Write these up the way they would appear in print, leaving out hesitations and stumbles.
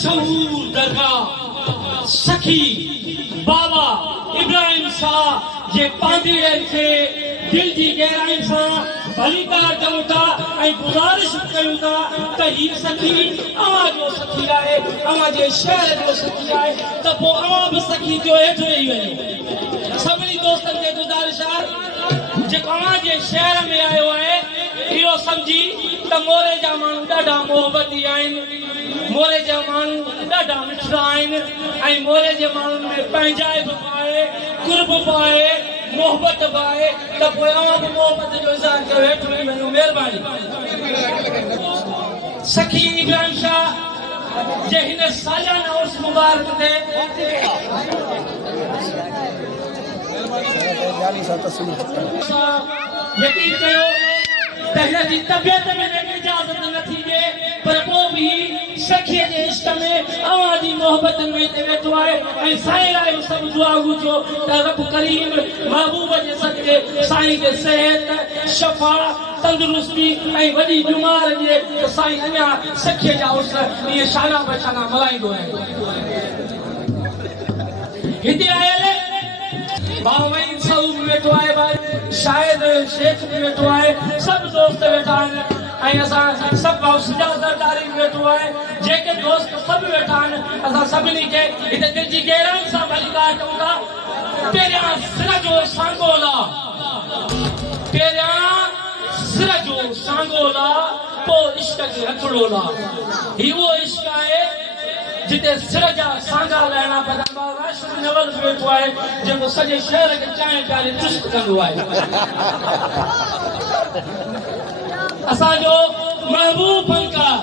मशहूर दरगाह सखी बाबा इब्राहिम शाह जे पांदिड़नि खे दिल जी गहराई सां भलीकार कयूं था ऐं गुज़ारिश कयूं था त हीअ सखी अव्हां जो सखी आहे, अव्हां जे शहर जो सखी आहे, त पोइ अव्हां बि सखी जो हेठि वेही वञो। सभिनी दोस्तनि खे गुज़ारिश आहे जेको अव्हां जे शहर में आयो आहे इहो सम्झी त मोरे जा माण्हू ॾाढा मोहबती आहिनि, मोरे जा माण्हू ॾाढा मिठड़ा आहिनि ऐं मोरे जे माण्हुनि में पंहिंजाइप आहे, कुर्ब आहे, मोहबत आहे, त पोइ अव्हां बि मोहबत जो इज़हार कयो, हेठि वेही वञो, महिरबानी। सखी इब्राहिम शाह जे हिन सालियाना उर्स मुबारक ते यकीन कयो त हिन जी तबियत में इजाज़त न थी ॾे, पर पोइ बि सखीअ जे इश्क में अव्हां जी मोहबत में हिते वेठो आहे ऐं साईं लाइ सभु दुआ घुरिजो त रब करीम महबूब जे सदके साईं खे सिहत, शफ़ा, तंदुरुस्ती ऐं वॾी बीमार ॾिए त साईं अञा सखीअ जा उर्स इहे शाना बशाना मल्हाईंदो आहे। हिते आयल बावई सऊद वेठो आहे, शायद शेख बि वेठो आहे, सभु दोस्त वेठा आहिनि ऐं असां सभु सिजा सरदारी बि वेठो आहे, जेके दोस्त सभु वेठा आहिनि असां सभिनी खे हिते दिलि जी गहराई सां भलीकार कयूं था। पहिरियां सिर जो सांगोला, पहिरियां सिर जो सांगोला, पोइ इश्क खे हथड़ोला। ही उहो इश्क आहे जिते सिर जा सांगा लहणा पवंदा, राशिद नवल बि वेठो आहे जेको सॼे शहर खे चांहि प्यारे चुस्त कंदो आहे। असांजो महबूब फनकार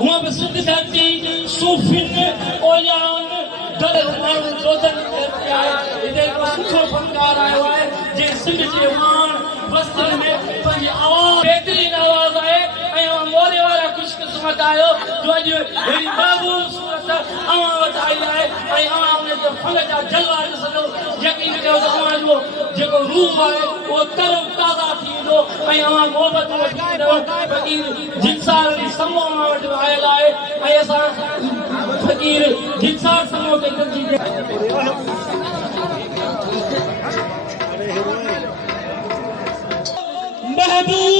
हूअं बि सिंध धरती सूफ़ियुनि, औलियाउनि, दरद माण्हुनि जोधनि ते आहे। हिते हिकिड़ो सुठो फनकार आयो आहे जंहिं सिंध जे वाण बस्तियुनि में पंहिंजी आवाज़ बहितरीन आवाज़ आहे ऐं मोरे वारा ख़ुशकिस्मत आहियो जो अॼु अहिड़ी महबूब सूरत अव्हां वटि आई आहे ऐं अव्हां उन जे फन जा जलवा ॾिसंदो। यकीन कयो त अव्हां जो जेको रूह आहे उहो तरो ताज़ा थी वेंदो ऐं अव्हां मोहबत वठी ईंदव। फ़क़ीर जिनसार समूह अव्हां वटि आयल आहे ऐं असां फ़क़ीर जिनसार समूह खे गॾिजी महबूब